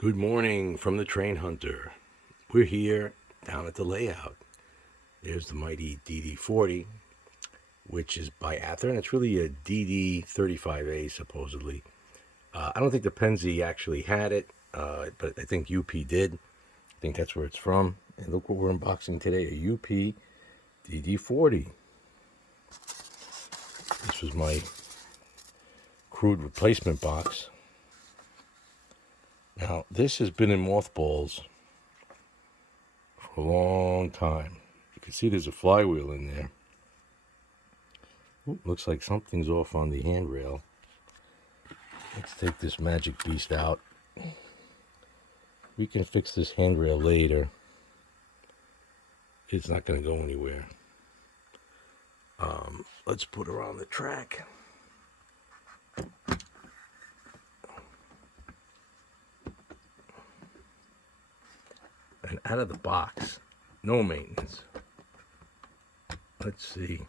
Good morning from the Train Hunter. We're here down at the layout. There's the mighty DD-40, which is by Athearn. It's really a DD-35A, supposedly. I don't think the Penzi actually had it, but I think UP did. I think that's where it's from. And look what we're unboxing today, a UP DD-40. This was my crude replacement box. Now, this has been in mothballs for a long time. You can see there's a flywheel in there. Ooh, looks like something's off on the handrail. Let's take this magic beast out. We can fix this handrail later. It's not going to go anywhere. Let's put her on the track. And out of the box, no maintenance. Let's see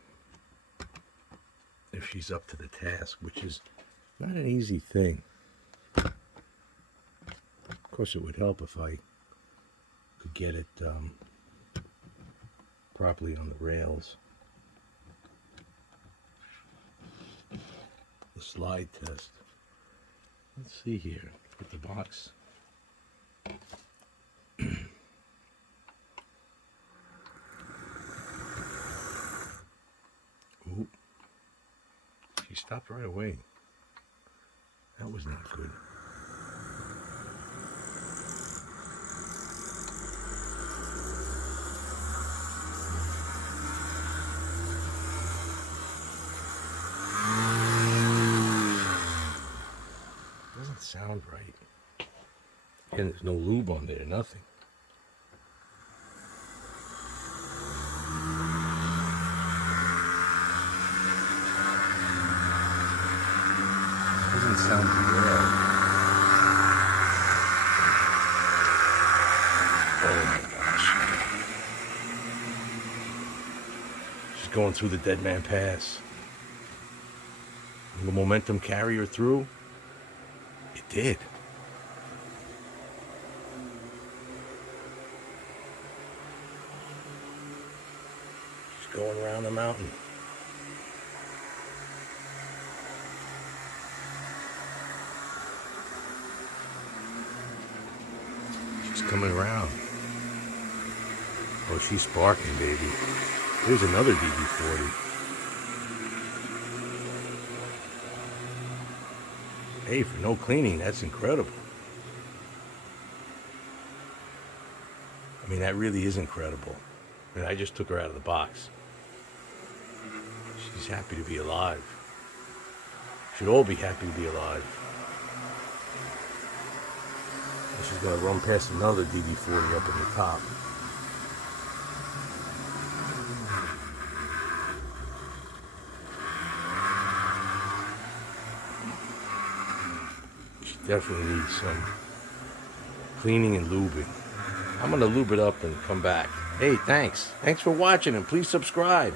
if she's up to the task, which is not an easy thing. Of course, it would help if I could get it properly on the rails. The slide test. Let's see here. Put the box. Ooh. She stopped right away. That was not good. Doesn't sound right. And there's no lube on there, nothing. Doesn't sound too well. Oh my gosh. She's going through the Dead Man Pass. Will the momentum carry her through? It did. She's going around the mountain. Coming around. Oh, she's sparking, baby. Here's another DD-40. Hey, for no cleaning, that's incredible. I mean, that really is incredible. I mean, I just took her out of the box. She's happy to be alive. Should all be happy to be alive. She's going to run past another DD-40 up in the top. She definitely needs some cleaning and lubing. I'm going to lube it up and come back. Hey, thanks. Thanks for watching, and please subscribe.